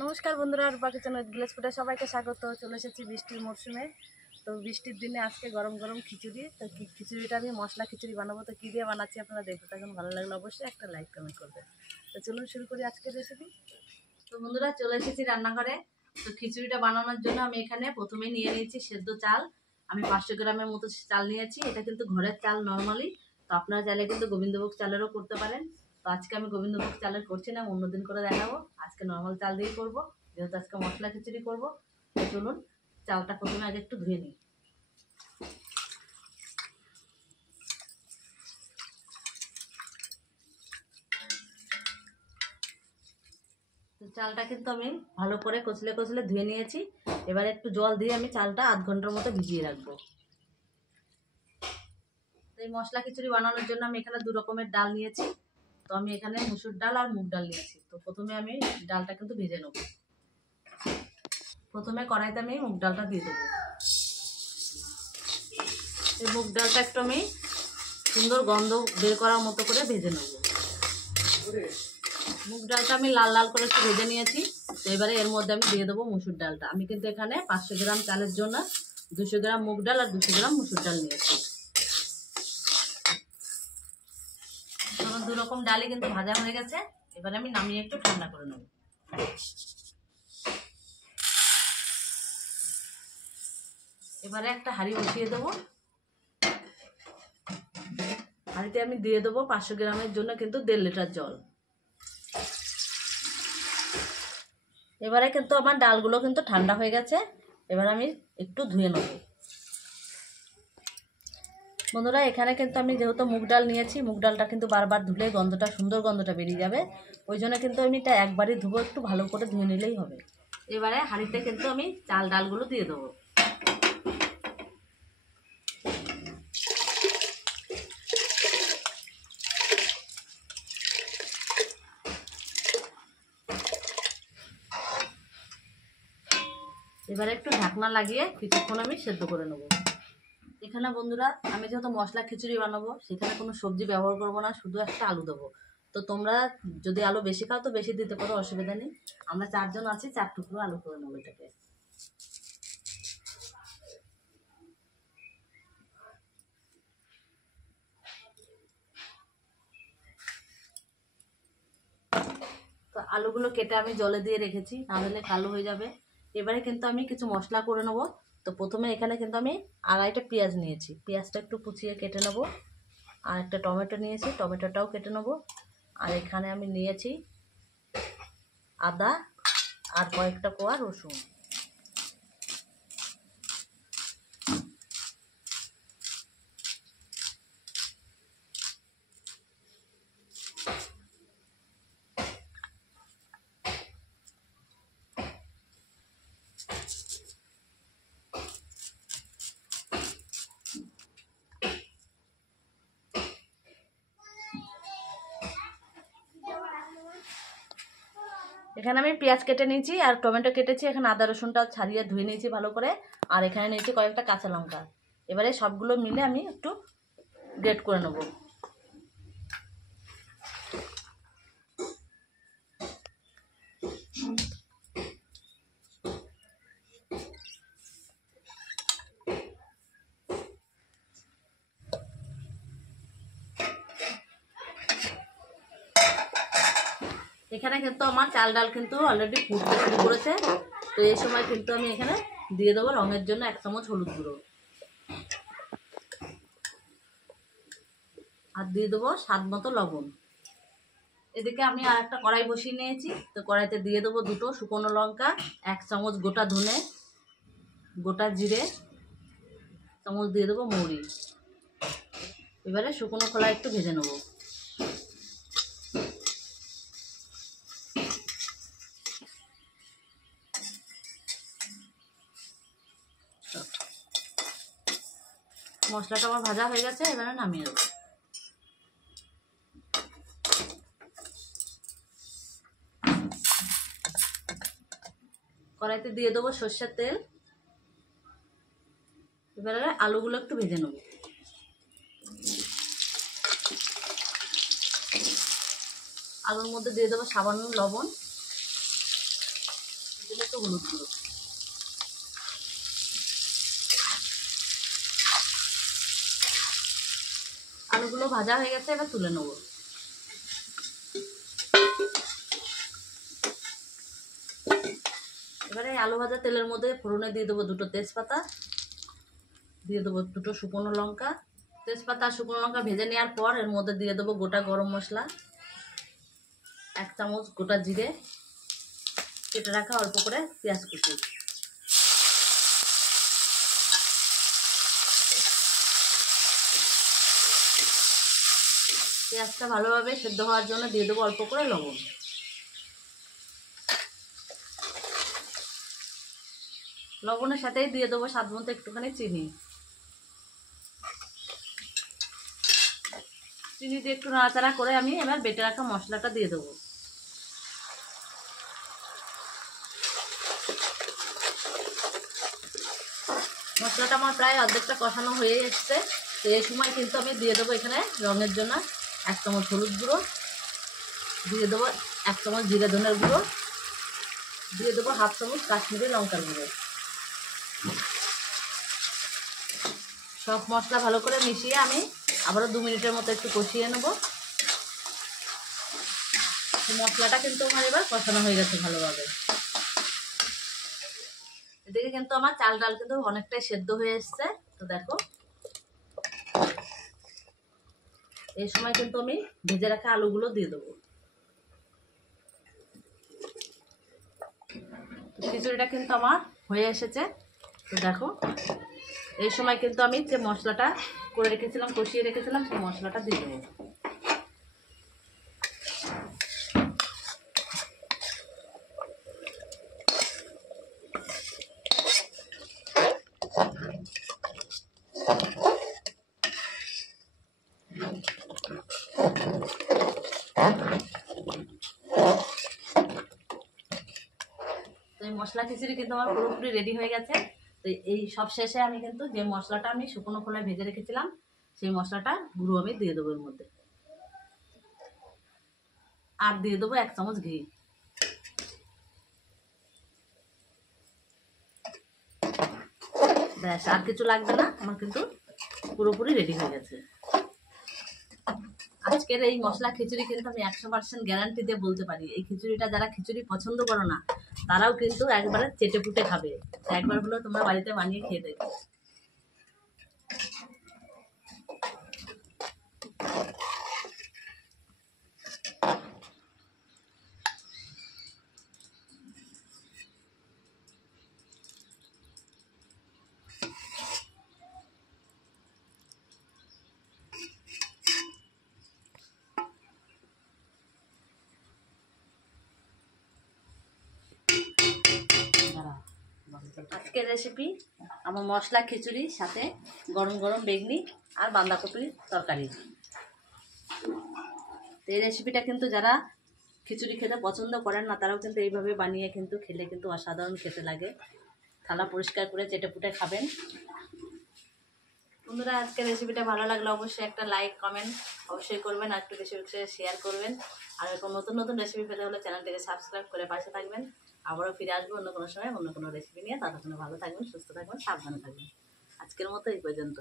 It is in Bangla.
নমস্কার বন্ধুরা, রূপা কিচেনের ভিলেজ ফুডে সবাইকে স্বাগত। চলে এসেছি বৃষ্টির মরশুমে। তো বৃষ্টির দিনে আজকে গরম গরম খিচুড়ি। তো খিচুড়িটা আমি মশলা খিচুড়ি বানাবো। তো কী দিয়ে বানাচ্ছি আপনারা দেখতে থাকুন। ভালো লাগলে অবশ্যই একটা লাইক কমেন্ট করবেন। তো চলুন শুরু করি আজকের রেসিপি। তো বন্ধুরা, চলে এসেছি রান্নাঘরে। তো খিচুড়িটা বানানোর জন্য আমি এখানে প্রথমে নিয়ে নিয়েছি সেদ্ধ চাল। আমি 500 গ্রামের মতো চাল নিয়েছি। এটা কিন্তু ঘরের চাল নর্মালি। তো আপনারা চাইলে কিন্তু গোবিন্দভোগ চালেরও করতে পারেন। তো আজকে আমি গোবিন্দভোগ চালের করছি না, অন্যদিন করে দেখাবো। আজকে নর্মাল চাল দিয়েই করবো, যেহেতু আজকে মশলা খিচুড়ি করবো। তো চলুন চালটা প্রথমে আগে একটু ধুয়ে নিই। তো চালটা কিন্তু আমি ভালো করে কচলে কচলে ধুয়ে নিয়েছি। এবারে একটু জল দিয়ে আমি চালটা আধ ঘন্টার মতো ভিজিয়ে রাখবো। এই মশলা খিচুড়ি বানানোর জন্য আমি এখানে 2 রকমের ডাল নিয়েছি। তো আমি এখানে মসুর ডাল আর মুগ ডাল নিয়েছি। তো প্রথমে আমি ডালটা কিন্তু ভেজে নেব। প্রথমে কড়াইতে আমি মুগ ডালটা দিয়ে দেবো। এই মুগ ডালটা একটু আমি সুন্দর গন্ধ বের করার মতো করে ভেজে নেব। মুগ ডালটা আমি লাল লাল করে একটু ভেজে নিয়েছি। তো এবারে এর মধ্যে আমি দিয়ে দেবো মসুর ডালটা। আমি কিন্তু এখানে 500 গ্রাম চালের জন্য 200 গ্রাম মুগ ডাল আর 200 গ্রাম মসুর ডাল নিয়েছি। আমার 2 রকম ডালই কিন্তু ভাজা হয়ে গেছে। এবারে আমি নামিয়ে একটু ঠান্ডা করে নেব। এবারে একটা হাঁড়ি বসিয়ে দেবো। হাঁড়িতে আমি দিয়ে দেবো 500 গ্রামের জন্য কিন্তু 1.5 লিটার জল। এবারে কিন্তু আমার ডালগুলো কিন্তু ঠান্ডা হয়ে গেছে। এবার আমি একটু ধুয়ে নেব। বন্ধুরা, এখানে কিন্তু আমি যেহেতু মুগ ডাল নিয়েছি, মুগ ডালটা কিন্তু বারবার ধুলে গন্ধটা সুন্দর গন্ধটা বেরিয়ে যাবে। ওই জন্য কিন্তু আমি এটা একবারই ধুবো, একটু ভালো করে ধুয়ে নিলেই হবে। এবারে হাঁড়িতে কিন্তু আমি চাল ডালগুলো দিয়ে দেবো। এবারে একটু ঢাকনা লাগিয়ে কিছুক্ষণ আমি সেদ্ধ করে নেব। এখানে বন্ধুরা, আমি যেহেতু মশলা খিচুড়ি বানাবো, সেখানে কোনো সবজি ব্যবহার করবো না, শুধু একটা আলু দেবো। তো তোমরা যদি আলু বেশি খাও তো বেশি দিতে পারো, অসুবিধা নেই। আমরা 4 জন আছি, 4 টুকরো আলু করে নেবো এটাকে। তো আলুগুলো কেটে আমি জলে দিয়ে রেখেছি, নাহলে কালো হয়ে যাবে। এবারে কিন্তু আমি কিছু মশলা করে নেবো। তো প্রথমে এখানে কিন্তু আমি 2.5টা পেঁয়াজ নিয়েছি। পেঁয়াজটা একটু কুচিয়ে কেটে নেবো। আর একটা টমেটো নিয়েছি, টমেটোটাও কেটে নেবো। আর এখানে আমি নিয়েছি আদা আর কয়েকটা কোয়া রসুন। এখানে আমি পেঁয়াজ কেটে নিয়েছি আর টমেটো কেটেছি। এখানে আদা রসুনটা ছাড়িয়ে ধুয়ে নিয়েছি ভালো করে। আর এখানে নিয়েছি কয়েকটা কাঁচা লঙ্কা। এবারে সবগুলো মিলে আমি একটু গ্রেট করে নেব। এখানে কিন্তু আমার চাল ডাল কিন্তু অলরেডি ফুটতে শুরু করেছে। তো এই সময় কিন্তু আমি এখানে দিয়ে দেবো রঙের জন্য 1 চামচ হলুদ গুঁড়ো। আর দিয়ে দেবো স্বাদ মতো লবণ। এদিকে আমি আর একটা কড়াই বসিয়ে নিয়েছি। তো কড়াইতে দিয়ে দেবো 2টো শুকনো লঙ্কা, 1 চামচ গোটা ধনে, গোটা জিরে, চামচ দিয়ে দেবো মৌরি। এবারে শুকনো খোলা একটু ভেজে নেবো। মশলাটা আমার ভাজা হয়ে গেছে, এবারে নামিয়ে দেবো। কড়াইতে দিয়ে দেবো সর্ষের তেল। এবারে আলুগুলো একটু ভেজে নেব। আলুর মধ্যে দিয়ে দেবো সামান্য লবণ। জন্য একটু হলুদ গুঁড়ো। আলুগুলো ভাজা হয়ে গেছে, এবার তুলে নেবো। এবারে আলু ভাজা তেলের মধ্যে ফোড়নে দিয়ে দেবো 2টো তেজপাতা, দিয়ে দেবো 2টো শুকনো লঙ্কা। তেজপাতা আর শুকনো লঙ্কা ভেজে নেওয়ার পর এর মধ্যে দিয়ে দেবো গোটা গরম মশলা, 1 চামচ গোটা জিরে, কেটে রাখা অল্প করে পেঁয়াজ কুচি। পেঁয়াজটা ভালোভাবে সেদ্ধ হওয়ার জন্য দিয়ে দেবো অল্প করে লবণ। লবণের সাথেই দিয়ে দেবো স্বাদ মতো একটুখানি চিনি। চিনি দিয়ে একটু নাড়াচাড়া করে আমি এবার বেটে রাখা মশলাটা দিয়ে দেবো। মশলাটা আমার প্রায় অর্ধেকটা কষানো হয়ে এসছে। তো এই সময় কিন্তু আমি দিয়ে দেবো এখানে রঙের জন্য 1 চামচ হলুদ গুঁড়ো, দিয়ে দেবো 1 চামচ জিরে ধনের গুঁড়ো, দিয়ে দেবো 1/2 চামচ কাশ্মীরি লঙ্কার গুঁড়ো। সব মশলা ভালো করে মিশিয়ে আমি আবারও 2 মিনিটের মতো একটু কষিয়ে নেব। মশলাটা কিন্তু আমার এবার কষানো হয়ে গেছে ভালোভাবে। এদিকে কিন্তু আমার চাল ডাল কিন্তু অনেকটাই সেদ্ধ হয়ে এসছে। তো দেখো, এই সময় কিন্তু আমি ভেজে রাখা আলুগুলো দিয়ে দেবো। খিচুড়িটা কিন্তু আমার হয়ে এসেছে। তো দেখো, এই সময় কিন্তু আমি যে মশলাটা করে রেখেছিলাম, কষিয়ে রেখেছিলাম, সেই মশলাটা দিয়ে দেবো। তো এই মশলা খিচুড়ি কিন্তু আমার পুরোপুরি রেডি হয়ে গেছে। তো এই সব শেষে আমি কিন্তু যে মশলাটা আমি শুকনো খোলায় ভেজে রেখেছিলাম, সেই মশলাটা গুঁড়ো আমি দিয়ে দেবো এর মধ্যে। আর দিয়ে দেবো 1 চামচ ঘি। ব্যাস, আর কিছু লাগবে না, আমার কিন্তু পুরোপুরি রেডি হয়ে গেছে। আজকের এই মশলা খিচুড়ি কিন্তু আমি 100% গ্যারান্টি দিয়ে বলতে পারি, এই খিচুড়িটা যারা খিচুড়ি পছন্দ করো না তারাও কিন্তু একবারে চেটে পুটে খাবে। একবার হলেও তোমরা বাড়িতে বানিয়ে খেয়ে দেখবে। আজকের রেসিপি আমার মশলা খিচুড়ির সাথে গরম গরম বেগনি আর বাঁধাকপির তরকারি। তো এই রেসিপিটা কিন্তু যারা খিচুড়ি খেতে পছন্দ করেন না তারাও কিন্তু এইভাবে বানিয়ে কিন্তু খেলে কিন্তু অসাধারণ খেতে লাগে। থালা পরিষ্কার করে চেটেপুটে খাবেন। বন্ধুরা, আজকের রেসিপিটা ভালো লাগলে অবশ্যই একটা লাইক কমেন্ট অবশ্যই করবেন, আর একটু বেশি বেশি শেয়ার করবেন। আর এরকম নতুন নতুন রেসিপি পেতে হলে চ্যানেলটাকে সাবস্ক্রাইব করে পাশে থাকবেন। আবারও ফিরে আসবো অন্য কোনো সময় অন্য কোনো রেসিপি নিয়ে। ততক্ষণে ভালো থাকবেন, সুস্থ থাকবেন, সাবধানে থাকবেন। আজকের মতো এই পর্যন্ত।